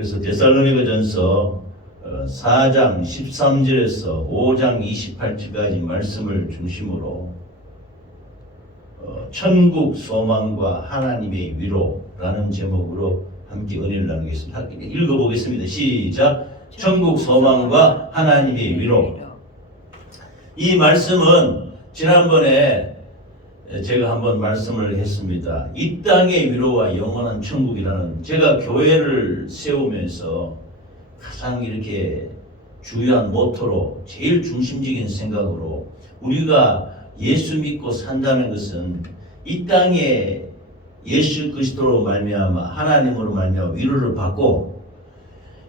그래서 데살로니가전서 4장 13절에서 5장 28절까지 말씀을 중심으로 천국 소망과 하나님의 위로라는 제목으로 함께 은혜를 나누겠습니다. 읽어보겠습니다. 시작. 천국 소망과 하나님의 위로. 이 말씀은 지난번에 제가 한번 말씀을 했습니다. 이 땅의 위로와 영원한 천국이라는, 제가 교회를 세우면서 가장 이렇게 중요한 모토로, 제일 중심적인 생각으로, 우리가 예수 믿고 산다는 것은 이 땅에 예수 그리스도로 말미암아 하나님으로 말미암아 위로를 받고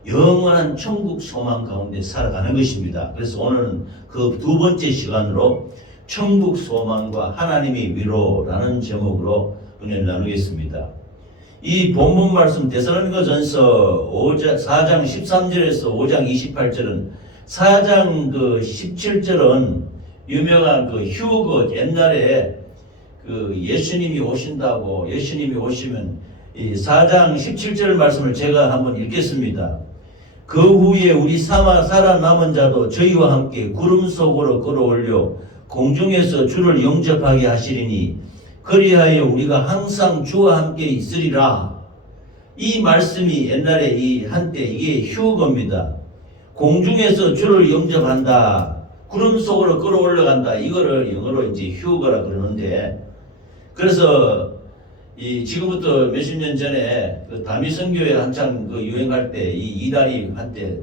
영원한 천국 소망 가운데 살아가는 것입니다. 그래서 오늘은 그 두 번째 시간으로 천국 소망과 하나님의 위로라는 제목으로 은혜를 나누겠습니다. 이 본문 말씀 데살로니가전서 4장 13절에서 5장 28절은 4장 17절은 유명한 휴거, 옛날에 예수님이 오신다고, 예수님이 오시면 이 4장 17절 말씀을 제가 한번 읽겠습니다. 그 후에 우리 살아남은 자도 저희와 함께 구름 속으로 끌어올려 공중에서 주를 영접하게 하시리니 그리하여 우리가 항상 주와 함께 있으리라. 이 말씀이 옛날에 이 한때 이게 휴거입니다. 공중에서 주를 영접한다, 구름 속으로 끌어올라간다, 이거를 영어로 이제 휴거라 그러는데, 그래서 지금부터 몇십 년 전에 다미선교회 한창 유행할 때, 이 이달이 한때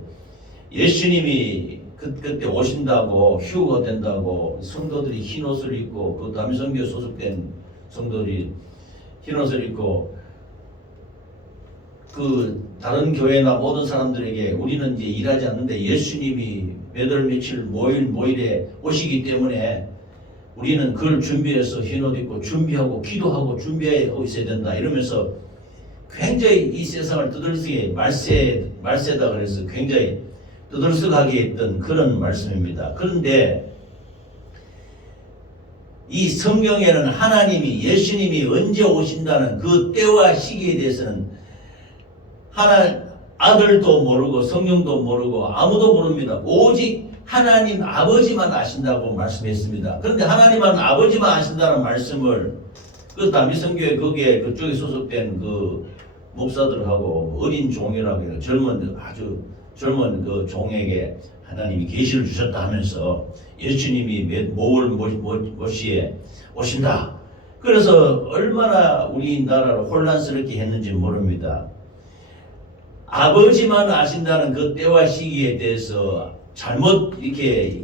예수님이 그때 오신다고, 휴거 된다고 성도들이 흰 옷을 입고, 그 다미선교 소속된 성도들이 흰 옷을 입고 다른 교회나 모든 사람들에게 우리는 이제 일하지 않는데 예수님이 몇 월 며칠 모일에 오시기 때문에 우리는 그걸 준비해서 흰 옷 입고 준비하고 기도하고 준비하고 있어야 된다, 이러면서 굉장히 이 세상을 떠들썩하게 말세다 그래서 굉장히 떠들썩하게 했던 그런 말씀입니다. 그런데 이 성경에는 하나님이, 예수님이 언제 오신다는 그 때와 시기에 대해서는 아들도 모르고 성령도 모르고 아무도 모릅니다. 오직 하나님 아버지만 아신다고 말씀했습니다. 그런데 하나님 아버지만 아신다는 말씀을 다미선교회 거기에 그쪽에 소속된 목사들하고 어린 종이라고 해요. 아주 젊은 종에게 하나님이 계시를 주셨다 하면서 예수님이 모월 모시에 오신다. 그래서 얼마나 우리나라를 혼란스럽게 했는지 모릅니다. 아버지만 아신다는 그 때와 시기에 대해서 잘못 이게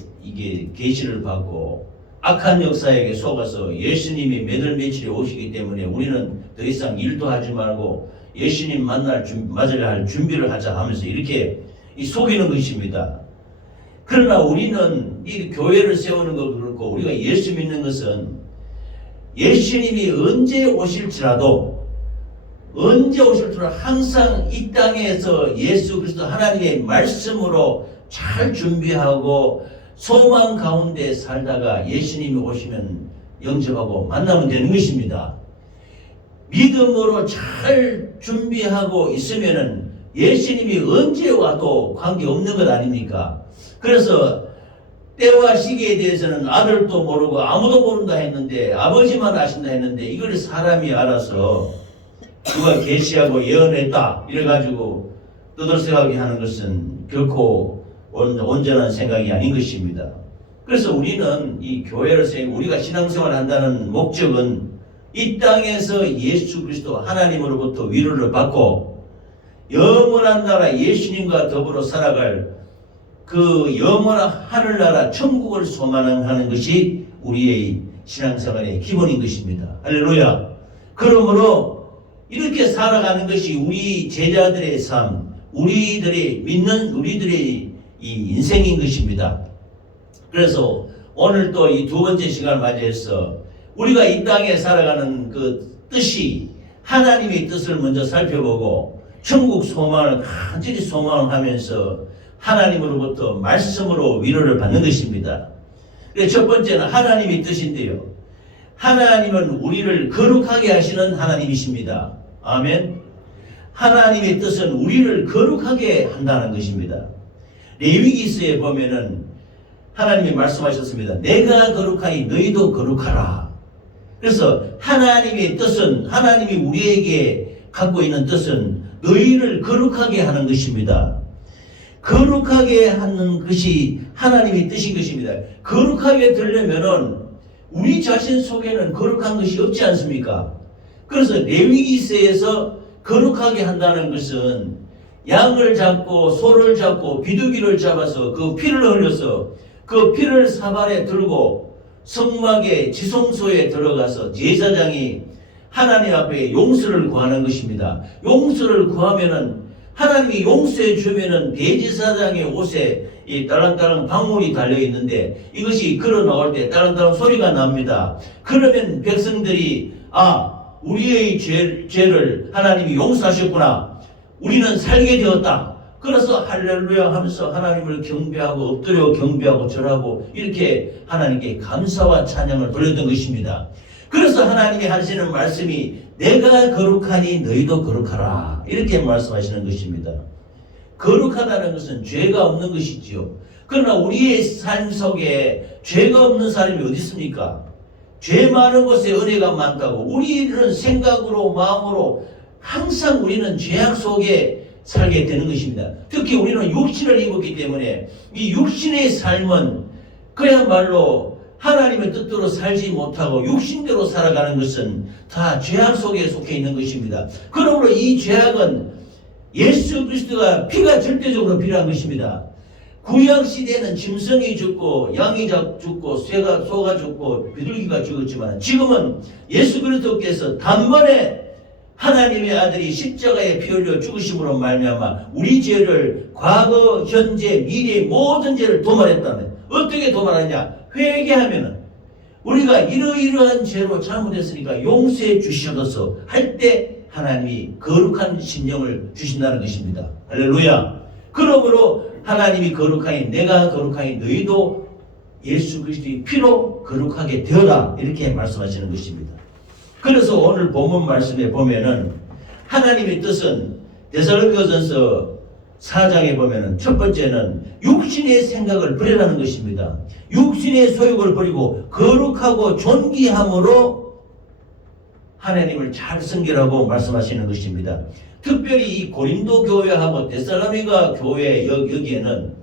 계시를 받고 악한 역사에게 속아서 예수님이 몇 월 며칠에 오시기 때문에 우리는 더 이상 일도 하지 말고 예수님 맞아야 할 준비를 하자 하면서 이렇게 속이는 것입니다. 그러나 우리는 이 교회를 세우는 것도 그렇고 우리가 예수 믿는 것은 예수님이 언제 오실지라도 항상 이 땅에서 예수 그리스도 하나님의 말씀으로 잘 준비하고 소망 가운데 살다가 예수님이 오시면 영접하고 만나면 되는 것입니다. 믿음으로 잘 준비하고 있으면은 예수님이 언제 와도 관계없는 것 아닙니까? 그래서 때와 시기에 대해서는 아들도 모르고 아무도 모른다 했는데, 아버지만 아신다 했는데, 이걸 사람이 알아서 누가 계시하고 예언했다 이래가지고 떠들썩하게 하는 것은 결코 온전한 생각이 아닌 것입니다. 그래서 우리는 이 교회를 세우고 우리가 신앙생활을 한다는 목적은 이 땅에서 예수 그리스도 하나님으로부터 위로를 받고 영원한 나라 예수님과 더불어 살아갈 그 영원한 하늘나라 천국을 소망하는 것이 우리의 신앙생활의 기본인 것입니다. 할렐루야. 그러므로 이렇게 살아가는 것이 우리 제자들의 삶, 우리들의 이 인생인 것입니다. 그래서 오늘 또 이 두 번째 시간을 맞이해서 우리가 이 땅에 살아가는 그 뜻이 하나님의 뜻을 먼저 살펴보고 천국 소망을 간절히 소망하면서 하나님으로부터 말씀으로 위로를 받는 것입니다. 첫 번째는 하나님의 뜻인데요. 하나님은 우리를 거룩하게 하시는 하나님이십니다. 아멘. 하나님의 뜻은 우리를 거룩하게 한다는 것입니다. 레위기서에 보면은 하나님이 말씀하셨습니다. 내가 거룩하니 너희도 거룩하라. 그래서 하나님의 뜻은, 하나님이 우리에게 갖고 있는 뜻은 너희를 거룩하게 하는 것입니다. 거룩하게 하는 것이 하나님의 뜻인 것입니다. 거룩하게 되려면은 우리 자신 속에는 거룩한 것이 없지 않습니까? 그래서 레위기서에서 거룩하게 한다는 것은 양을 잡고 소를 잡고 비둘기를 잡아서 그 피를 흘려서 그 피를 사발에 들고 성막의 지성소에 들어가서 제사장이 하나님 앞에 용서를 구하는 것입니다. 용서를 구하면은 하나님이 용서해 주면은 대제사장의 옷에 이 딸랑딸랑 방울이 달려 있는데 이것이 걸어 나올 때 딸랑딸랑 소리가 납니다. 그러면 백성들이 우리의 죄를 하나님이 용서하셨구나. 우리는 살게 되었다. 그래서 할렐루야 하면서 하나님을 경배하고 엎드려 경배하고 절하고 이렇게 하나님께 감사와 찬양을 돌렸던 것입니다. 그래서 하나님이 하시는 말씀이 내가 거룩하니 너희도 거룩하라 이렇게 말씀하시는 것입니다. 거룩하다는 것은 죄가 없는 것이지요. 그러나 우리의 삶 속에 죄가 없는 사람이 어디 있습니까? 죄 많은 곳에 은혜가 많다고 우리는 생각으로 마음으로 항상 우리는 죄악 속에 살게 되는 것입니다. 특히 우리는 육신을 입었기 때문에 이 육신의 삶은 그야말로 하나님의 뜻대로 살지 못하고 육신대로 살아가는 것은 다 죄악 속에 속해 있는 것입니다. 그러므로 이 죄악은 예수 그리스도가 피가 절대적으로 필요한 것입니다. 구약 시대에는 짐승이 죽고 양이 죽고 소가 죽고 비둘기가 죽었지만 지금은 예수 그리스도께서 단번에 하나님의 아들이 십자가에 피 흘려 죽으심으로 말미암아 우리 죄를 과거, 현재, 미래의 모든 죄를 도말했다면 어떻게 도말하냐? 회개하면은 우리가 이러이러한 죄로 잘못했으니까 용서해 주시옵소서 할 때 하나님이 거룩한 심령을 주신다는 것입니다. 할렐루야. 그러므로 하나님이 거룩하니 내가 거룩하니 너희도 예수 그리스도의 피로 거룩하게 되어라 이렇게 말씀하시는 것입니다. 그래서 오늘 본문 말씀에 보면은 하나님의 뜻은 데살로니가전서 4장에 보면은 첫 번째는 육신의 생각을 버리라는 것입니다. 육신의 소욕을 버리고 거룩하고 존귀함으로 하나님을 잘 섬기라고 말씀하시는 것입니다. 특별히 이 고린도 교회하고 데살로니가 교회 여기에는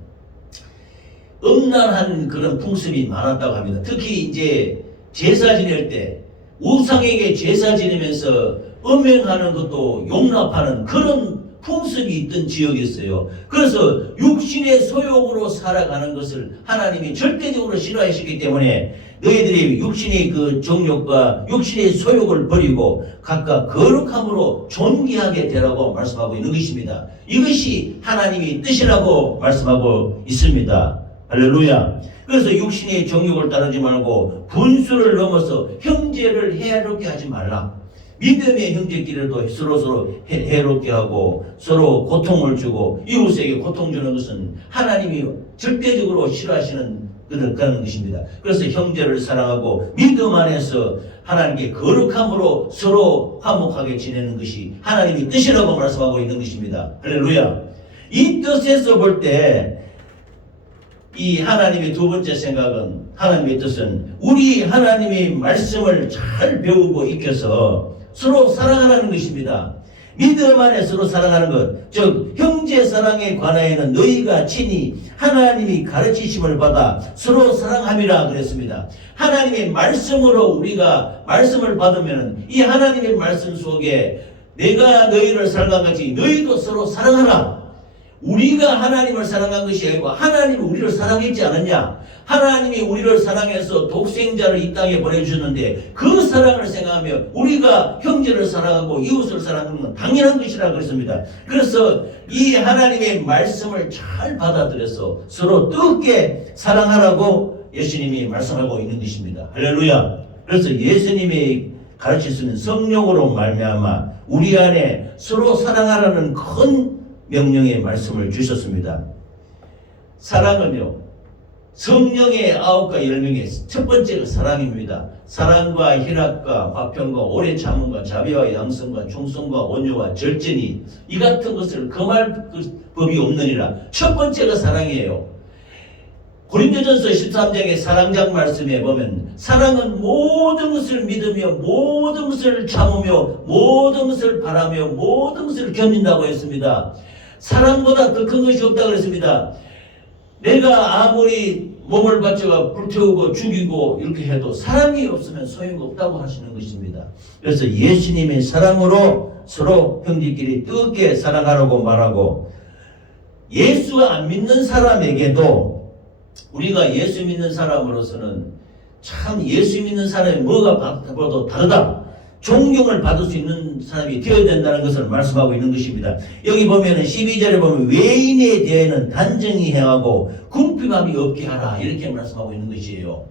음란한 그런 풍습이 많았다고 합니다. 특히 이제 제사 지낼 때 우상에게 제사 지내면서 음행하는 것도 용납하는 그런 풍습이 있던 지역이었어요. 그래서 육신의 소욕으로 살아가는 것을 하나님이 절대적으로 싫어하시기 때문에 너희들이 육신의 그 정욕과 육신의 소욕을 버리고 각각 거룩함으로 존귀하게 되라고 말씀하고 있는 것입니다. 이것이 하나님의 뜻이라고 말씀하고 있습니다. 할렐루야. 그래서 육신의 정욕을 따르지 말고 분수를 넘어서 형제를 해롭게 하지 말라. 믿음의 형제끼리도 서로 해롭게 하고 서로 고통을 주고 이웃에게 고통 주는 것은 하나님이 절대적으로 싫어하시는 그런 것입니다. 그래서 형제를 사랑하고 믿음 안에서 하나님께 거룩함으로 서로 화목하게 지내는 것이 하나님의 뜻이라고 말씀하고 있는 것입니다. 할렐루야. 이 뜻에서 볼 때 이 하나님의 두 번째 생각은 하나님의 뜻은 우리 하나님의 말씀을 잘 배우고 익혀서 서로 사랑하라는 것입니다. 믿음 안에 서로 사랑하는 것, 즉 형제 사랑에 관하여는 너희가 친히 하나님이 가르치심을 받아 서로 사랑함이라 그랬습니다. 하나님의 말씀으로 우리가 말씀을 받으면 이 하나님의 말씀 속에 내가 너희를 사랑한 같이 너희도 서로 사랑하라. 우리가 하나님을 사랑한 것이 아니고 하나님이 우리를 사랑했지 않았냐? 하나님이 우리를 사랑해서 독생자를 이 땅에 보내주셨는데 그 사랑을 생각하며 우리가 형제를 사랑하고 이웃을 사랑하는 건 당연한 것이라 그랬습니다. 그래서 이 하나님의 말씀을 잘 받아들여서 서로 뜨겁게 사랑하라고 예수님이 말씀하고 있는 것입니다. 할렐루야. 그래서 예수님이 가르치시는 성령으로 말미암아 우리 안에 서로 사랑하라는 큰 명령의 말씀을 주셨습니다. 사랑은요, 성령의 9과 10명의 첫 번째가 사랑입니다. 사랑과 희락과 화평과 오래 참음과 자비와 양성과 충성과 온유와 절제니 이 같은 것을 금할 법이 없느니라. 첫 번째가 사랑이에요. 고린도전서 13장의 사랑장 말씀에 보면 사랑은 모든 것을 믿으며 모든 것을 참으며 모든 것을 바라며 모든 것을 견딘다고 했습니다. 사랑보다 더 큰 것이 없다고 그랬습니다. 내가 아무리 몸을 바쳐가 불태우고 죽이고 이렇게 해도 사랑이 없으면 소용없다고 하시는 것입니다. 그래서 예수님의 사랑으로 서로 형제끼리 뜨겁게 사랑하라고 말하고, 예수가 안 믿는 사람에게도 우리가 예수 믿는 사람으로서는 참 예수 믿는 사람이 뭐가 봐도 다르다, 존경을 받을 수 있는 사람이 되어야 된다는 것을 말씀하고 있는 것입니다. 여기 보면은 12절에 보면 외인에 대해는 단정히 행하고 궁핍함이 없게 하라, 이렇게 말씀하고 있는 것이에요.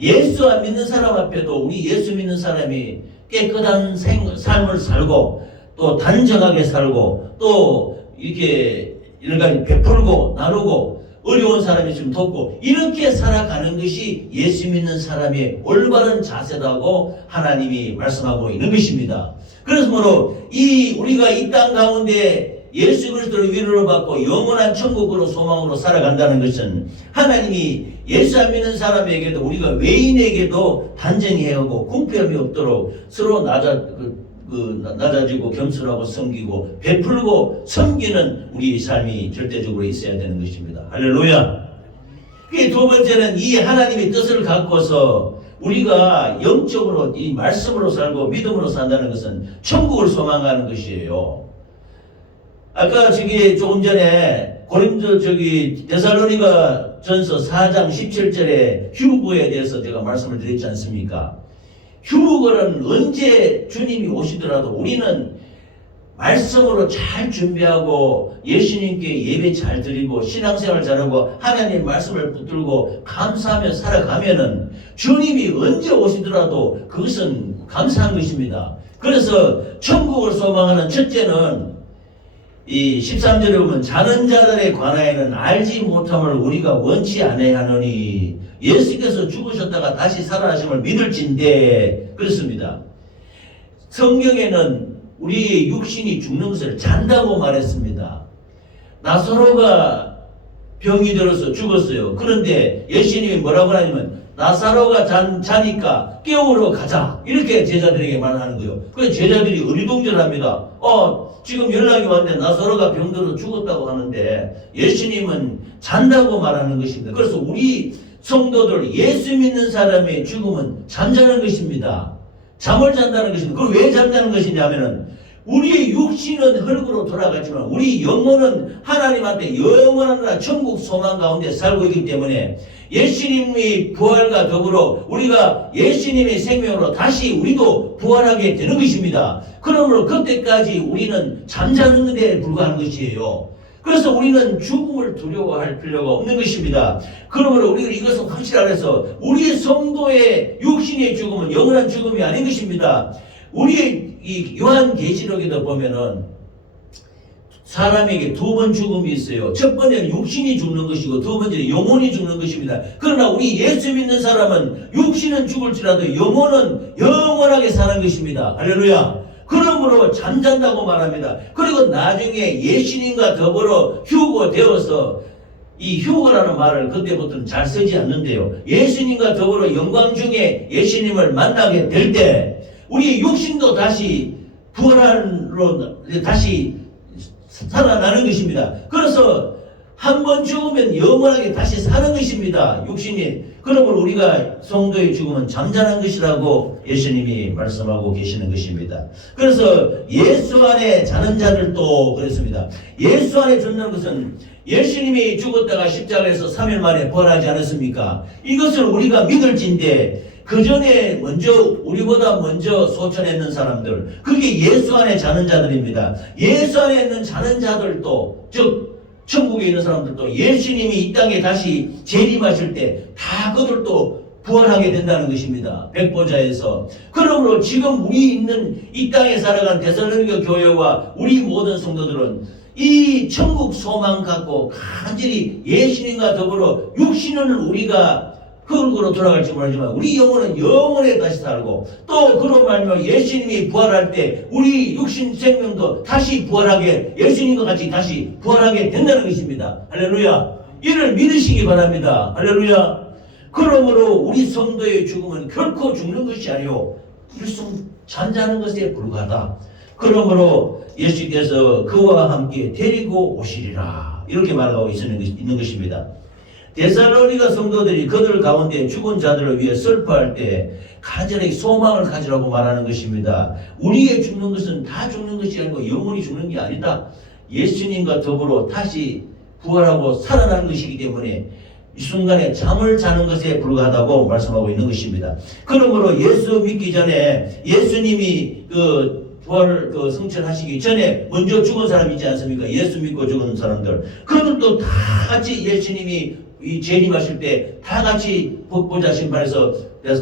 예수 안 믿는 사람 앞에도 우리 예수 믿는 사람이 깨끗한 삶을 살고 또 단정하게 살고 또 이렇게 여러 가지 베풀고 나누고 어려운 사람이 있으면 돕고 이렇게 살아가는 것이 예수 믿는 사람의 올바른 자세라고 하나님이 말씀하고 있는 것입니다. 그래서 우리가 이 땅 가운데 예수 그리스도를 위로를 받고 영원한 천국으로 소망으로 살아간다는 것은 하나님이 예수 안 믿는 사람에게도 우리가 외인에게도 단정히 해오고 궁핍함이 없도록 서로 낮아지고 겸손하고 섬기고 베풀고 섬기는 우리 삶이 절대적으로 있어야 되는 것입니다. 할렐루야. 두 번째는 이 하나님의 뜻을 갖고서 우리가 영적으로 이 말씀으로 살고 믿음으로 산다는 것은 천국을 소망하는 것이에요. 아까 조금 전에 데살로니가 전서 4장 17절에 휴거에 대해서 제가 말씀을 드렸지 않습니까? 휴거는 언제 주님이 오시더라도 우리는 말씀으로 잘 준비하고 예수님께 예배 잘 드리고 신앙생활 잘하고 하나님의 말씀을 붙들고 감사하며 살아가면은 주님이 언제 오시더라도 그것은 감사한 것입니다. 그래서 천국을 소망하는 첫째는 이 13절에 보면 자는 자들에 관하여는 알지 못함을 우리가 원치 아니하 하노니 예수께서 죽으셨다가 다시 살아나심을 믿을진대 그렇습니다. 성경에는 우리 육신이 죽는 것을 잔다고 말했습니다. 나사로가 병이 들어서 죽었어요. 그런데 예수님이 뭐라고 하냐면 나사로가 자니까 깨우러 가자, 이렇게 제자들에게 말하는 거예요. 그래서 제자들이 어리둥절합니다. 지금 연락이 왔는데 나사로가 병들어 죽었다고 하는데 예수님은 잔다고 말하는 것입니다. 그래서 우리 성도들 예수 믿는 사람의 죽음은 잠자는 것입니다. 잠을 잔다는 것입니다. 그럼 왜 잠자는 것이냐면은 우리의 육신은 흙으로 돌아가지만 우리 영혼은 하나님한테 영원한 천국 소망 가운데 살고 있기 때문에 예수님의 부활과 더불어 우리가 예수님의 생명으로 다시 우리도 부활하게 되는 것입니다. 그러므로 그때까지 우리는 잠자는 데 불과한 것이에요. 그래서 우리는 죽음을 두려워할 필요가 없는 것입니다. 그러므로 우리가 이것을 확실하게 해서 우리 성도의 육신의 죽음은 영원한 죽음이 아닌 것입니다. 우리의 이 요한계시록에도 보면은 사람에게 두 번 죽음이 있어요. 첫 번째는 육신이 죽는 것이고 두 번째는 영혼이 죽는 것입니다. 그러나 우리 예수 믿는 사람은 육신은 죽을지라도 영혼은 영원하게 사는 것입니다. 할렐루야. 그러므로 잠잔다고 말합니다. 그리고 나중에 예수님과 더불어 휴거되어서 이 휴거라는 말을 그때부터는 잘 쓰지 않는데요. 예수님과 더불어 영광 중에 예수님을 만나게 될 때 우리 육신도 다시 부활로 다시 살아나는 것입니다. 그래서 한 번 죽으면 영원하게 다시 사는 것입니다. 육신이. 그러므로 우리가 성도의 죽음은 잠자는 것이라고 예수님이 말씀하고 계시는 것입니다. 그래서 예수 안에 자는 자들도 그랬습니다. 예수 안에 죽는 것은 예수님이 죽었다가 십자가에서 3일 만에 부활하지 않았습니까? 이것을 우리가 믿을진데 그 전에 우리보다 먼저 소천했는 사람들, 그게 예수 안에 자는 자들입니다. 예수 안에 있는 자는 자들도, 즉 천국에 있는 사람들도 예수님이 이 땅에 다시 재림하실 때 다 그들도 부활하게 된다는 것입니다. 백보자에서. 그러므로 지금 우리 있는 이 땅에 살아간 데살로니가 교회와 우리 모든 성도들은 이 천국 소망 갖고 간절히 예수님과 더불어 육신은 우리가 흙으로 돌아갈지 모르지만 우리 영혼은 영원에 다시 살고, 또 그런 말로 예수님이 부활할 때 우리 육신 생명도 다시 부활하게, 예수님과 같이 다시 부활하게 된다는 것입니다. 할렐루야. 이를 믿으시기 바랍니다. 할렐루야. 그러므로 우리 성도의 죽음은 결코 죽는 것이 아니요 불순 잠자는 것에 불과하다. 그러므로 예수께서 그와 함께 데리고 오시리라, 이렇게 말하고 있는 것입니다. 데살로니가 성도들이 그들 가운데 죽은 자들을 위해 슬퍼할 때 간절히 소망을 가지라고 말하는 것입니다. 우리의 죽는 것은 다 죽는 것이 아니고 영원히 죽는 게 아니다. 예수님과 더불어 다시 부활하고 살아나는 것이기 때문에 이 순간에 잠을 자는 것에 불과하다고 말씀하고 있는 것입니다. 그러므로 예수 믿기 전에, 예수님이 부활 성천하시기 전에 먼저 죽은 사람 있지 않습니까? 예수 믿고 죽은 사람들, 그들도 다 같이 예수님이 재림하실 때 다 같이 복보자 심판에서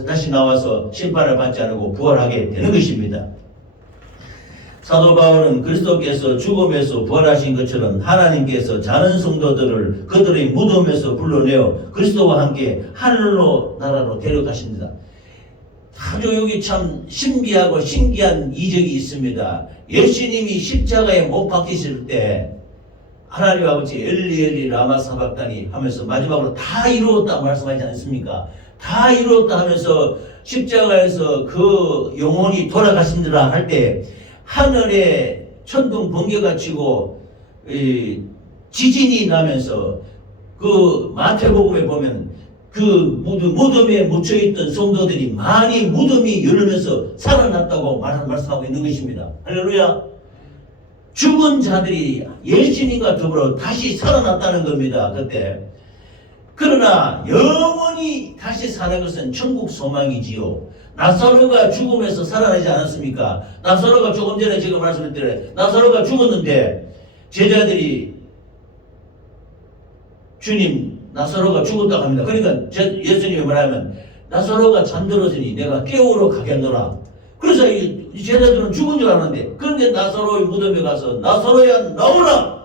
다시 나와서 심판을 받지 않고 부활하게 되는 것입니다. 사도 바울은 그리스도께서 죽음에서 부활하신 것처럼 하나님께서 자는 성도들을 그들의 무덤에서 불러내어 그리스도와 함께 하늘로 나라로 데려가십니다. 아주 여기 참 신비하고 신기한 이적이 있습니다. 예수님이 십자가에 못 박히실 때 하나님 아버지 엘리 엘리 라마 사박다니 하면서 마지막으로 다 이루었다 말씀하지 않습니까? 다 이루었다 하면서 십자가에서 그 영혼이 돌아가신다 할 때 하늘에 천둥 번개가 치고 지진이 나면서 그 마태복음에 보면 그 무덤에 묻혀있던 성도들이 많이 무덤이 열리면서 살아났다고 말씀하고 있는 것입니다. 할렐루야. 죽은 자들이 예수님과 더불어 다시 살아났다는 겁니다. 그때. 그러나 영원히 다시 사는 것은 천국 소망이지요. 나사로가 죽음에서 살아나지 않았습니까? 나사로가 조금 전에 제가 말씀드렸더니 나사로가 죽었는데 제자들이 주님 나사로가 죽었다고 합니다. 그러니까 예수님이 말하면 나사로가 잠들었으니 내가 깨우러 가겠노라. 그래서 이 제자들은 죽은 줄 알았는데, 그런데 나사로의 무덤에 가서 나사로야 나오라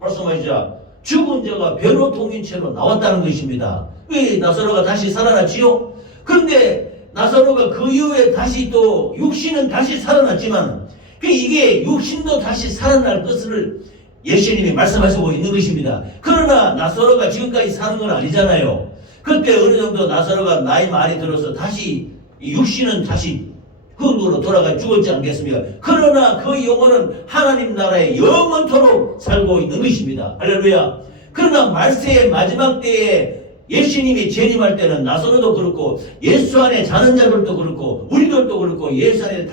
말씀하시자 죽은 자가 배로 통인 채로 나왔다는 것입니다. 왜 나사로가 다시 살아났지요? 그런데 나사로가 그 이후에 다시 또 육신은 다시 살아났지만 이게 육신도 다시 살아날 것을 예수님이 말씀하시고 있는 것입니다. 그러나 나사로가 지금까지 사는 건 아니잖아요. 그때 어느 정도 나사로가 나이 많이 들어서 다시 육신은 다시 흙으로 돌아가 죽었지 않겠습니까? 그러나 그 영혼은 하나님 나라에 영원토록 살고 있는 것입니다. 할렐루야. 그러나 말세의 마지막 때에 예수님이 재림할 때는 나사로도 그렇고 예수 안에 자는 자들도 그렇고 우리들도 그렇고 예수 안에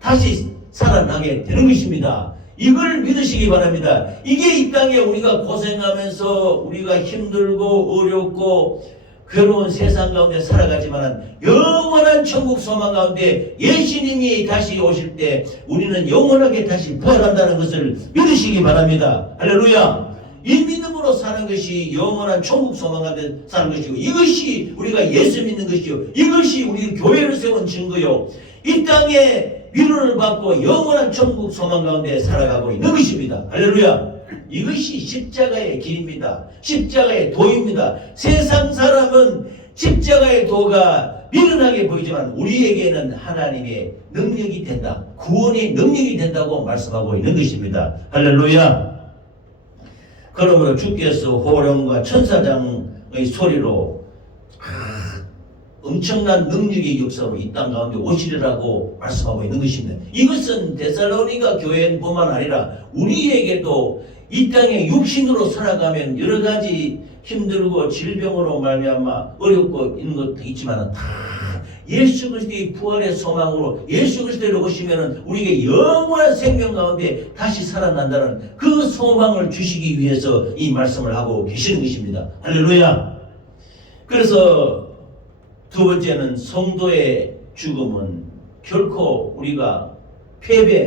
다시 살아나게 되는 것입니다. 이걸 믿으시기 바랍니다. 이게 이 땅에 우리가 고생하면서 우리가 힘들고 어렵고 괴로운 세상 가운데 살아가지만 영원한 천국 소망 가운데 예수님이 다시 오실 때 우리는 영원하게 다시 부활한다는 것을 믿으시기 바랍니다. 할렐루야. 이 믿음으로 사는 것이 영원한 천국 소망 가운데 사는 것이고, 이것이 우리가 예수 믿는 것이요, 이것이 우리 교회를 세운 증거요, 이 땅에 위로를 받고 영원한 천국 소망 가운데 살아가고 있는 것입니다. 할렐루야. 이것이 십자가의 길입니다. 십자가의 도입니다. 세상 사람은 십자가의 도가 미련하게 보이지만 우리에게는 하나님의 능력이 된다, 구원의 능력이 된다고 말씀하고 있는 것입니다. 할렐루야. 그러므로 주께서 호령과 천사장의 소리로 엄청난 능력의 역사로 이 땅 가운데 오시리라고 말씀하고 있는 것입니다. 이것은 데살로니가 교회뿐만 아니라 우리에게도 이 땅에 육신으로 살아가면 여러 가지 힘들고 질병으로 말미암아 어렵고 있는 것도 있지만 다 예수 그리스도의 부활의 소망으로 예수 그리스도로 오시면은 우리에게 영원한 생명 가운데 다시 살아난다는 그 소망을 주시기 위해서 이 말씀을 하고 계시는 것입니다. 할렐루야. 그래서 두 번째는 성도의 죽음은 결코 우리가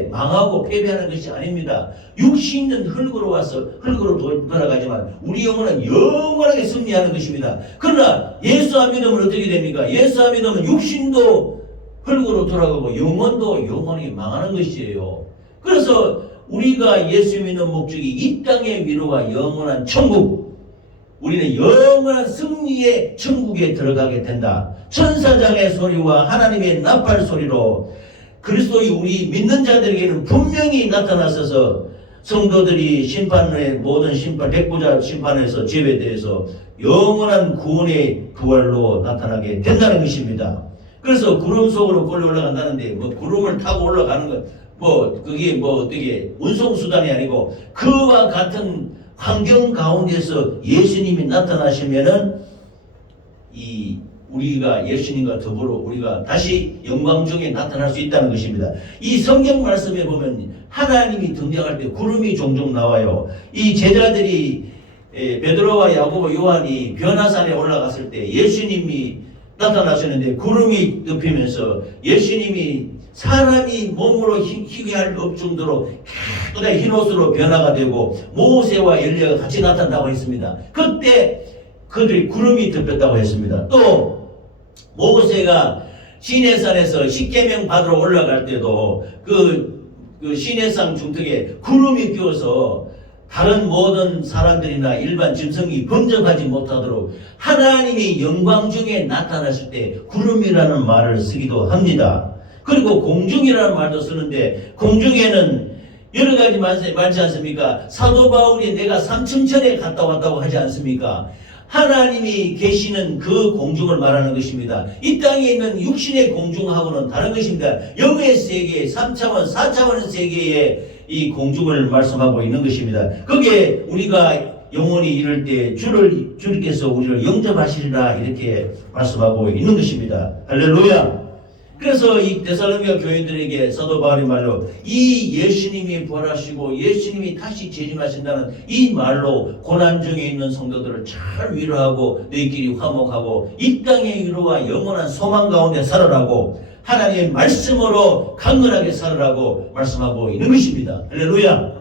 망하고 패배하는 것이 아닙니다. 육신은 흙으로 와서 흙으로 돌아가지만 우리 영혼은 영원하게 승리하는 것입니다. 그러나 예수 안 믿으면 어떻게 됩니까? 예수 안 믿으면 육신도 흙으로 돌아가고 영혼도 영원히 망하는 것이에요. 그래서 우리가 예수 믿는 목적이 이 땅의 위로와 영원한 천국, 우리는 영원한 승리의 천국에 들어가게 된다. 천사장의 소리와 하나님의 나팔 소리로 그리스도의 우리 믿는 자들에게는 분명히 나타나셔서 성도들이 심판의 모든 심판, 백보자 심판에서 제외돼서 영원한 구원의 부활로 나타나게 된다는 것입니다. 그래서 구름 속으로 끌려 올라간다는데 뭐 구름을 타고 올라가는 것, 뭐 그게 뭐 어떻게 운송수단이 아니고 그와 같은 환경 가운데서 예수님이 나타나시면은 우리가 예수님과 더불어 우리가 다시 영광 중에 나타날 수 있다는 것입니다. 이 성경 말씀에 보면 하나님이 등장할 때 구름이 종종 나와요. 이 제자들이 베드로와 야고보, 요한이 변화산에 올라갔을 때 예수님이 나타나셨는데 구름이 덮이면서 예수님이 사람이 몸으로 희귀할 정도로 깨끗한 흰옷으로 변화가 되고 모세와 엘리야가 같이 나타난다고 했습니다. 그때 그들이 구름이 덮였다고 했습니다. 또 모세가 시내산에서 십계명 받으러 올라갈 때도 그 시내산 중턱에 구름이 끼어서 다른 모든 사람들이나 일반 짐승이 범접하지 못하도록 하나님의 영광 중에 나타나실 때 구름이라는 말을 쓰기도 합니다. 그리고 공중이라는 말도 쓰는데 공중에는 여러 가지 많지 않습니까? 사도 바울이 내가 삼층천에 갔다 왔다고 하지 않습니까? 하나님이 계시는 그 공중을 말하는 것입니다. 이 땅에 있는 육신의 공중하고는 다른 것입니다. 영의 세계, 3차원, 4차원 세계의 이 공중을 말씀하고 있는 것입니다. 거기에 우리가 영원히 이를 때 주님께서 우리를 영접하시리라 이렇게 말씀하고 있는 것입니다. 할렐루야. 그래서 이 데살로니가 교인들에게 사도 바울이 말로 이 예수님이 부활하시고 예수님이 다시 재림하신다는 이 말로 고난 중에 있는 성도들을 잘 위로하고 너희끼리 화목하고 이 땅의 위로와 영원한 소망 가운데 살아라고 하나님의 말씀으로 강건하게 살아라고 말씀하고 있는 것입니다. 할렐루야.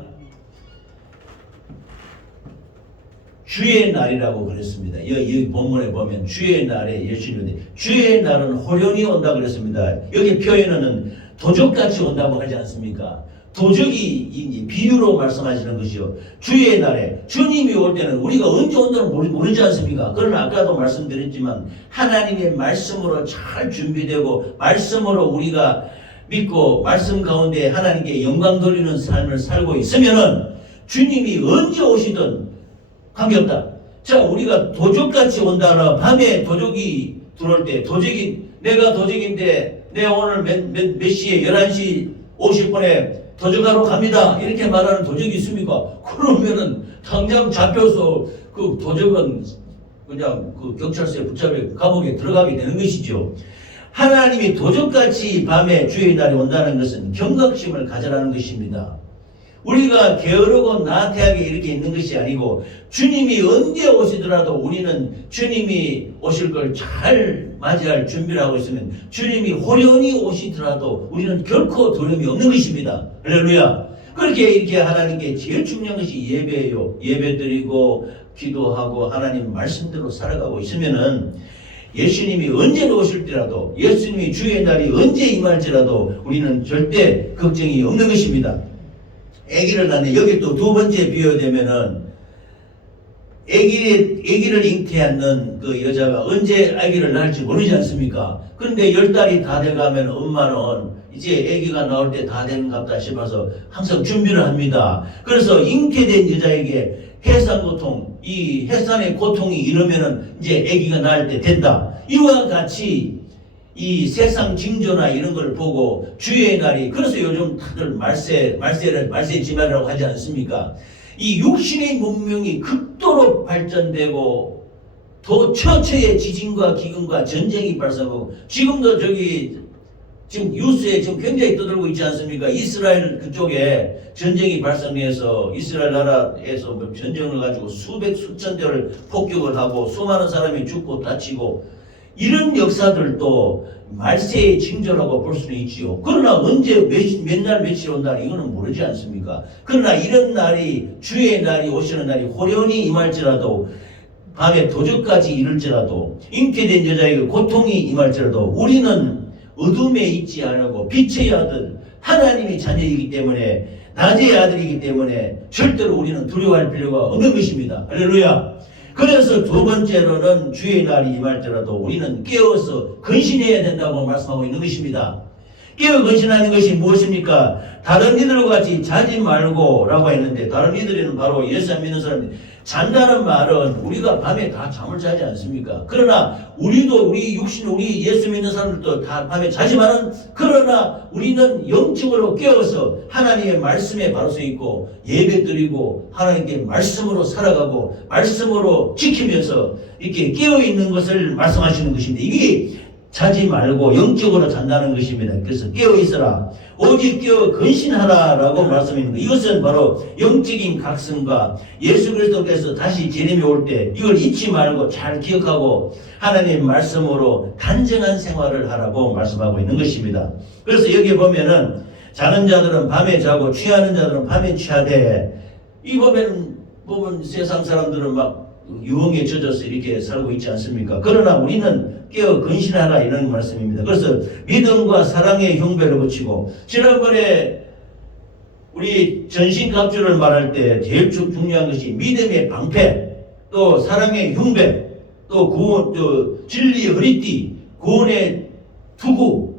주의 날이라고 그랬습니다. 이 본문에 보면 주의 날에 예수님이 주의 날은 호련히 온다 그랬습니다. 여기 표현은 도적같이 온다고 하지 않습니까? 도적이 비유로 말씀하시는 것이요. 주의 날에 주님이 올 때는 우리가 언제 온다는 모르지 않습니까? 그러나 아까도 말씀드렸지만 하나님의 말씀으로 잘 준비되고 말씀으로 우리가 믿고 말씀 가운데 하나님께 영광 돌리는 삶을 살고 있으면은 주님이 언제 오시든 관계없다. 자, 우리가 도적같이 온다나 밤에 도적이 들어올 때 내가 도적인데 내가 오늘 몇 시에 11시 50분에 도적하러 갑니다. 이렇게 말하는 도적이 있습니까? 그러면은 당장 잡혀서 그 도적은 그냥 그 경찰서에 붙잡혀 감옥에 들어가게 되는 것이죠. 하나님이 도적같이 밤에 주의 날이 온다는 것은 경각심을 가져라는 것입니다. 우리가 게으르고 나태하게 이렇게 있는 것이 아니고 주님이 언제 오시더라도 우리는 주님이 오실 걸 잘 맞이할 준비를 하고 있으면 주님이 호련히 오시더라도 우리는 결코 두려움이 없는 것입니다. 할렐루야. 그렇게 이렇게 하나님께 제일 중요한 것이 예배예요. 예배드리고 기도하고 하나님 말씀대로 살아가고 있으면은 예수님이 언제 오실지라도 예수님이 주의 날이 언제 임할지라도 우리는 절대 걱정이 없는 것입니다. 아기를 낳는 여기 또 두 번째 비유되면은 아기를 잉태하는 그 여자가 언제 아기를 낳을지 모르지 않습니까? 그런데 10달이 다 돼가면 엄마는 이제 아기가 나올 때 다 되는갑다 싶어서 항상 준비를 합니다. 그래서 잉태된 여자에게 해산고통, 이 해산의 고통이 이르면은 이제 아기가 낳을 때 된다. 이와 같이 이 세상 징조나 이런 걸 보고 주의 날이, 그래서 요즘 다들 말세 지말이라고 하지 않습니까? 이 육신의 문명이 극도로 발전되고 더 처처의 지진과 기근과 전쟁이 발생하고 지금도 지금 뉴스에 지금 굉장히 떠들고 있지 않습니까? 이스라엘 그쪽에 전쟁이 발생해서 이스라엘 나라에서 전쟁을 가지고 수천 대를 폭격을 하고 수많은 사람이 죽고 다치고 이런 역사들도 말세의 징조라고 볼 수는 있지요. 그러나 언제 몇 날 며칠 온다 이거는 모르지 않습니까? 그러나 이런 날이 주의 날이 오시는 날이 호련히 임할지라도 밤에 도적까지 이를지라도 잉태된 여자에게 고통이 임할지라도 우리는 어둠에 있지 않고 빛의 아들 하나님의 자녀이기 때문에 낮의 아들이기 때문에 절대로 우리는 두려워할 필요가 없는 것입니다. 할렐루야. 그래서 두 번째로는 주의 날이 임할지라도 우리는 깨어서 근신해야 된다고 말씀하고 있는 것입니다. 깨어 근신하는 것이 무엇입니까? 다른 이들과 같이 자지 말고 라고 했는데, 다른 이들은 바로 예수 안 믿는 사람들. 잔다는 말은 우리가 밤에 다 잠을 자지 않습니까? 그러나 우리도, 우리 육신, 우리 예수 믿는 사람들도 다 밤에 자지만은, 그러나 우리는 영적으로 깨어서 하나님의 말씀에 바로 서 있고 예배 드리고 하나님께 말씀으로 살아가고 말씀으로 지키면서 이렇게 깨어 있는 것을 말씀하시는 것인데, 이게 자지 말고 영적으로 잔다는 것입니다. 그래서 깨어 있어라. 오직 깨어 근신하라라고 말씀하는 것. 이것은 바로 영적인 각성과 예수 그리스도께서 다시 재림이 올 때 이걸 잊지 말고 잘 기억하고 하나님의 말씀으로 단정한 생활을 하라고 말씀하고 있는 것입니다. 그래서 여기 보면은 자는 자들은 밤에 자고 취하는 자들은 밤에 취하되, 이 보면 세상 사람들은 막 유흥에 젖어서 이렇게 살고 있지 않습니까? 그러나 우리는 깨어 근신하라 이런 말씀입니다. 그래서 믿음과 사랑의 흉배를 붙이고, 지난번에 우리 전신갑주를 말할 때 제일 중요한 것이 믿음의 방패, 또 사랑의 흉배, 또 구원, 또 진리의 허리띠, 구원의 투구,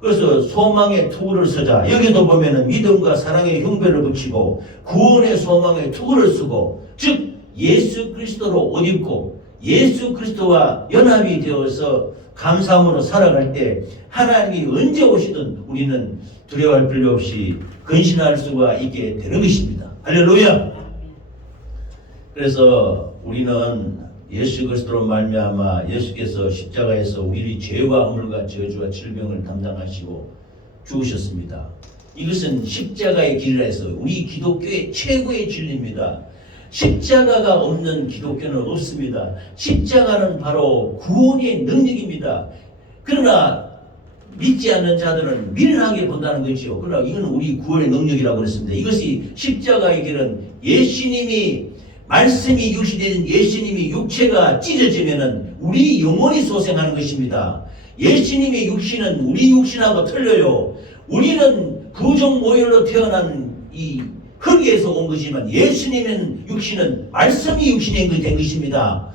그래서 소망의 투구를 쓰자. 여기도 보면은 믿음과 사랑의 흉배를 붙이고 구원의 소망의 투구를 쓰고, 즉 예수 그리스도로 옷 입고 예수 그리스도와 연합이 되어서 감사함으로 살아갈 때 하나님이 언제 오시든 우리는 두려워할 필요 없이 근신할 수가 있게 되는 것입니다. 할렐루야. 그래서 우리는 예수 그리스도로 말미암아 예수께서 십자가에서 우리 죄와 허물과 저주와 질병을 담당하시고 죽으셨습니다. 이것은 십자가의 길이라 해서 우리 기독교의 최고의 진리입니다. 십자가가 없는 기독교는 없습니다. 십자가는 바로 구원의 능력입니다. 그러나 믿지 않는 자들은 미련하게 본다는 것이요. 그러나 이건 우리 구원의 능력이라고 했습니다. 이것이 십자가의 길은 예수님이 말씀이 육신된 예수님이 육체가 찢어지면은 우리 영혼이 소생하는 것입니다. 예수님의 육신은 우리 육신하고 틀려요. 우리는 부정 모혈로 태어난 이 흙에서 온 것이지만 예수님은 육신은 말씀이 육신이 된 것입니다.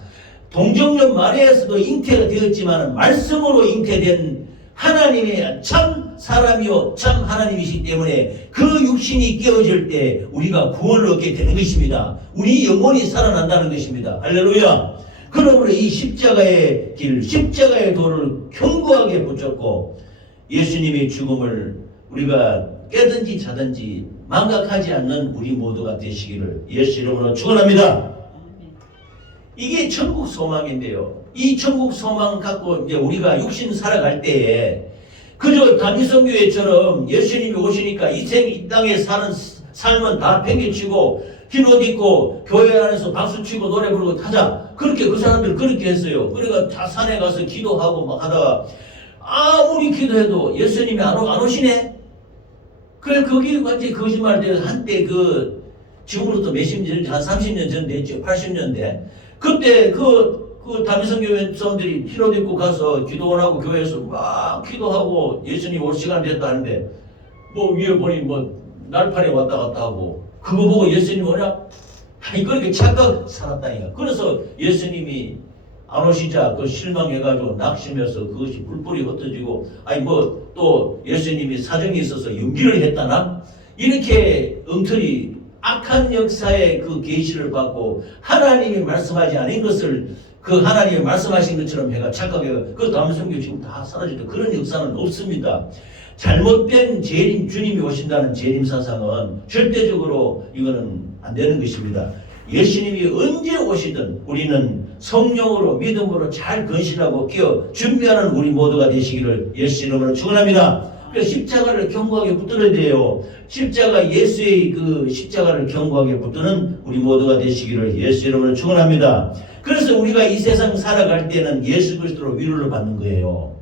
동정녀 마리아에서도 잉태가 되었지만 말씀으로 잉태된 하나님의 참 사람이요 참 하나님이시기 때문에 그 육신이 깨어질 때 우리가 구원을 얻게 되는 것입니다. 우리 영혼이 살아난다는 것입니다. 할렐루야. 그러므로 이 십자가의 길, 십자가의 도를 견고하게 붙잡고 예수님의 죽음을 우리가 깨든지 자든지 망각하지 않는 우리 모두가 되시기를 예수 이름으로 축원합니다. 이게 천국 소망인데요. 이 천국 소망 갖고 이제 우리가 육신 살아갈 때에 그저 다미성교회처럼 예수님이 오시니까 이 땅에 사는 삶은 다 팽개치고 흰 옷 입고 교회 안에서 박수치고 노래 부르고 타자. 그렇게 그 사람들 그렇게 했어요. 그러니까 다 산에 가서 기도하고 막 하다가 아무리 기도해도 예수님이 안 오시네. 그래 거기 완전히 거짓말돼서 한때 지금으로부터 몇십 년 전, 한 30년 전 됐죠. 80년대. 그때 그 다미성교회 사람들이 흰 옷 입고 가서 기도원하고 교회에서 막 기도하고 예수님 올 시간 됐다 하는데 위에 보니 날파리 왔다 갔다 하고 그거 보고 예수님 오냐? 아니 그렇게 착각 살았다니까. 그래서 예수님이 안 오시자 실망해가지고 낙심해서 그것이 불불이 흩어지고 또 예수님이 사정이 있어서 연기를 했다나 이렇게 엉터리 악한 역사의 그 계시를 받고 하나님이 말씀하지 않은 것을 그 하나님이 말씀하신 것처럼 해가 착각해가 그 다미성교 지금 다 사라졌다. 그런 역사는 없습니다. 잘못된 재림 주님이 오신다는 재림 사상은 절대적으로 이거는 안 되는 것입니다. 예수님이 언제 오시든 우리는 성령으로 믿음으로 잘 근신하고 깨어 준비하는 우리 모두가 되시기를 예수 이름으로 축원합니다. 그래서 십자가를 견고하게 붙들어야 돼요. 십자가 예수의 십자가를 견고하게 붙드는 우리 모두가 되시기를 예수 이름으로 축원합니다. 그래서 우리가 이 세상 살아갈 때는 예수 그리스도로 위로를 받는 거예요.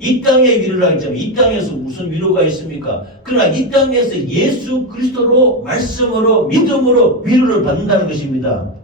이 땅에 위로를 하겠지만 이 땅에서 무슨 위로가 있습니까? 그러나 이 땅에서 예수 그리스도로 말씀으로 믿음으로 위로를 받는다는 것입니다.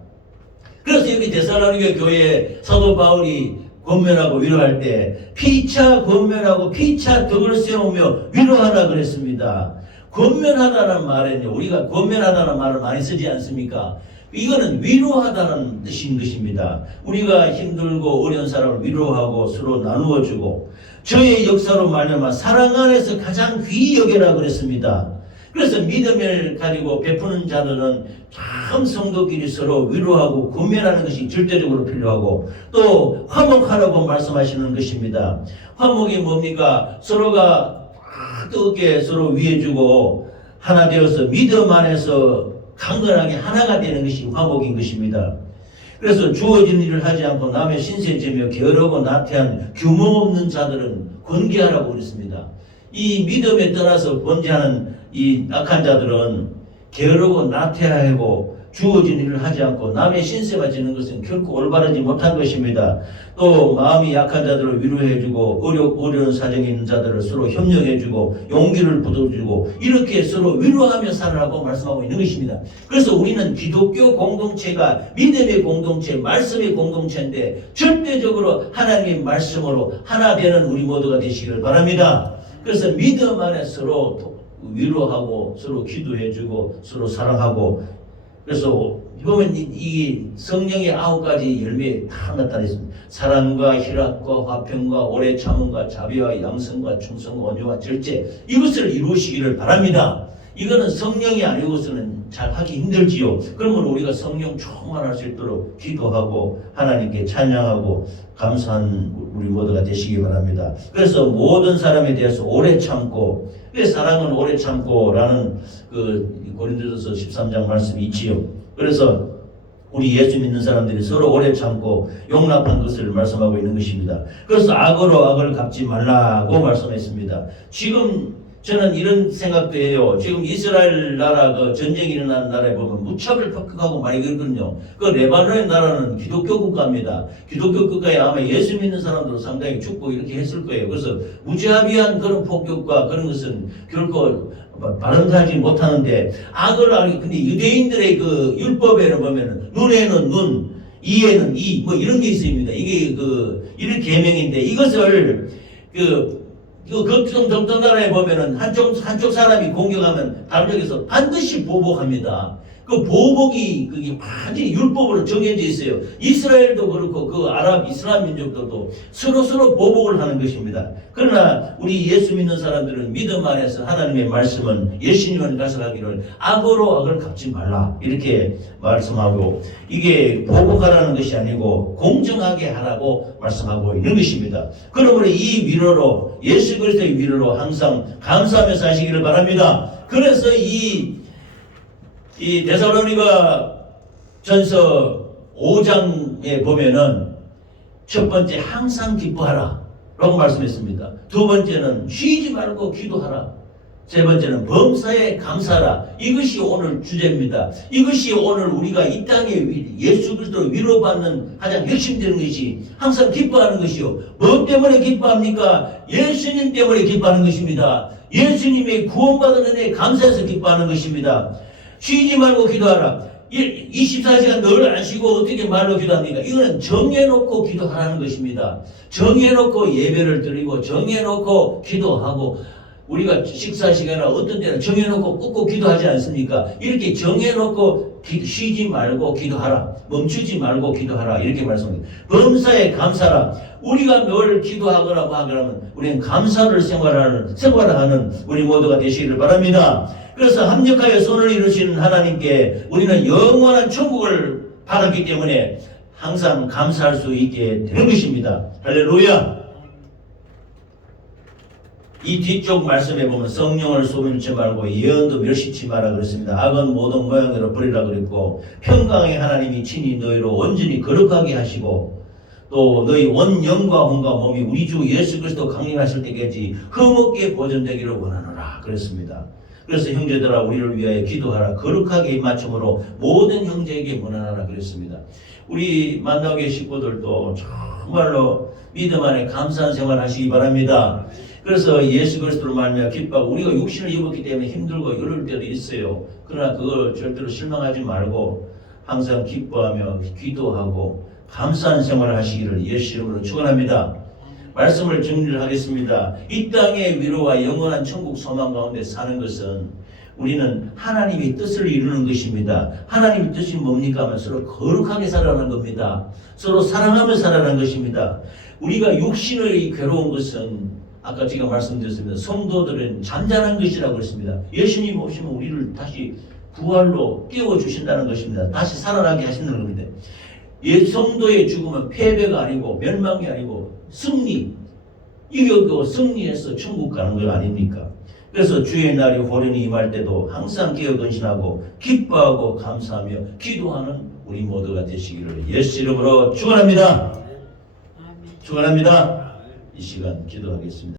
그래서 여기 데살로니가 교회에 사도 바울이 권면하고 위로할 때 피차 권면하고 피차 덕을 세우며 위로하라 그랬습니다. 권면하다는 말은요, 우리가 권면하다는 말을 많이 쓰지 않습니까? 이거는 위로하다는 뜻인 것입니다. 우리가 힘들고 어려운 사람을 위로하고 서로 나누어주고, 저의 역사로 말하면 사랑 안에서 가장 귀히 여겨라 그랬습니다. 그래서 믿음을 가지고 베푸는 자들은 참 성도끼리 서로 위로하고 권면하는 것이 절대적으로 필요하고, 또 화목하라고 말씀하시는 것입니다. 화목이 뭡니까? 서로가 뜨겁게 서로 위해주고 하나 되어서 믿음 안에서 강건하게 하나가 되는 것이 화목인 것입니다. 그래서 주어진 일을 하지 않고 남의 신세지며 게으르고 나태한 규모 없는 자들은 권계하라고 그랬습니다. 이 믿음에 떠나서 권계하는 이 악한 자들은 게으르고 나태하고 주어진 일을 하지 않고 남의 신세가 지는 것은 결코 올바르지 못한 것입니다. 또 마음이 약한 자들을 위로해주고 어려운 사정이 있는 자들을 서로 협력해주고 용기를 북돋주고 이렇게 서로 위로하며 살아라고 말씀하고 있는 것입니다. 그래서 우리는 기독교 공동체가 믿음의 공동체, 말씀의 공동체인데 절대적으로 하나님의 말씀으로 하나 되는 우리 모두가 되시기를 바랍니다. 그래서 믿음 안에 서로 위로하고 서로 기도해주고 서로 사랑하고, 그래서 보면 이 성령의 9가지 열매에 다 나타나 있습니다. 사랑과 희락과 화평과 오래 참음과 자비와 양성과 충성과 온유와 절제, 이것을 이루시기를 바랍니다. 이거는 성령이 아니고서는 잘 하기 힘들지요. 그러면 우리가 성령 충만할 수 있도록 기도하고 하나님께 찬양하고 감사한 우리 모두가 되시기 바랍니다. 그래서 모든 사람에 대해서 오래 참고, 사랑은 오래 참고라는 그 고린도전서 13장 말씀이 있지요. 그래서 우리 예수 믿는 사람들이 서로 오래 참고 용납한 것을 말씀하고 있는 것입니다. 그래서 악으로 악을 갚지 말라고 말씀했습니다. 지금 저는 이런 생각도 해요. 지금 이스라엘 나라 그 전쟁이 일어난 나라에 보면 무차별 폭격하고 많이 그러거든요. 그 레바논의 나라는 기독교 국가입니다. 기독교 국가에 아마 예수 믿는 사람들은 상당히 죽고 이렇게 했을 거예요. 그래서 무자비한 그런 폭격과 그런 것은 결코 바른하지 못하는데, 근데 유대인들의 그 율법에 보면은 눈에는 눈, 이에는 이, 뭐 이런 게 있습니다. 이게 이런 계명인데, 이것을 어떤 나라에 보면은 한쪽 사람이 공격하면 다른 쪽에서 반드시 보복합니다. 그 보복이 그게 완전히 율법으로 정해져 있어요. 이스라엘도 그렇고 그 아랍 이슬람 민족들도 서로 보복을 하는 것입니다. 그러나 우리 예수 믿는 사람들은 믿음 안에서 하나님의 말씀은 예수님을 가서가기를 악으로 악을 갚지 말라 이렇게 말씀하고, 이게 보복하라는 것이 아니고 공정하게 하라고 말씀하고 있는 것입니다. 그러므로 이 위로로, 예수 그리스도의 위로로 항상 감사하며 사시기를 바랍니다. 그래서 이 데살로니가 전서 5장에 보면은 첫 번째 항상 기뻐하라 라고 말씀했습니다. 두 번째는 쉬지 말고 기도하라. 세 번째는 범사에 감사하라. 이것이 오늘 주제입니다. 이것이 오늘 우리가 이 땅에 예수 그리스도로 위로받는 가장 핵심되는 것이 항상 기뻐하는 것이요. 뭐 때문에 기뻐합니까? 예수님 때문에 기뻐하는 것입니다. 예수님의 구원받은 은혜에 감사해서 기뻐하는 것입니다. 쉬지 말고 기도하라. 24시간 늘 안 쉬고 어떻게 말로 기도합니까? 이거는 정해놓고 기도하라는 것입니다. 정해놓고 예배를 드리고 정해놓고 기도하고, 우리가 식사 시간이나 어떤 때는 정해놓고 꾹꾹 기도하지 않습니까? 이렇게 정해놓고 쉬지 말고 기도하라. 멈추지 말고 기도하라. 이렇게 말씀합니다. 범사에 감사라. 우리가 늘 기도하거나 뭐 하거나 우리는 감사를 생활하는 우리 모두가 되시기를 바랍니다. 그래서 합력하여 손을 이루시는 하나님께 우리는 영원한 천국을 받았기 때문에 항상 감사할 수 있게 되는 것입니다. 할렐루야. 이 뒤쪽 말씀에 보면 성령을 소멸치 말고 예언도 멸시치 마라 그랬습니다. 악은 모든 모양대로 버리라 그랬고, 평강의 하나님이 친히 너희로 온전히 거룩하게 하시고, 또 너희 온 영과 혼과 몸이 우리 주 예수 그리스도 강림하실 때까지 흠없게 보존되기를 원하노라 그랬습니다. 그래서 형제들아 우리를 위하여 기도하라. 거룩하게 입맞춤으로 모든 형제에게 원하노라 그랬습니다. 우리 만나고 계신 식구들도 정말로 믿음 안에 감사한 생활 하시기 바랍니다. 그래서 예수 그리스도로 말미암아 기뻐하고, 우리가 육신을 입었기 때문에 힘들고 이럴 때도 있어요. 그러나 그걸 절대로 실망하지 말고 항상 기뻐하며 기도하고 감사한 생활을 하시기를 예수 이름으로 축원합니다. 말씀을 정리를 하겠습니다. 이 땅의 위로와 영원한 천국 소망 가운데 사는 것은 우리는 하나님의 뜻을 이루는 것입니다. 하나님의 뜻이 뭡니까 하면 서로 거룩하게 살아가는 겁니다. 서로 사랑하며 살아가는 것입니다. 우리가 육신의 괴로운 것은 아까 제가 말씀드렸습니다. 성도들은 잠잠한 것이라고 했습니다. 예수님 오시면 우리를 다시 부활로 깨워주신다는 것입니다. 다시 살아나게 하신다는 겁니다. 성도의 죽음은 패배가 아니고 멸망이 아니고 승리, 이겨고 승리해서 천국 가는 거 아닙니까? 그래서 주의 날이 호련히 임할 때도 항상 깨어 근신하고 기뻐하고 감사하며 기도하는 우리 모두가 되시기를 예수 이름으로 축원합니다. 축원합니다. 이 시간 기도하겠습니다.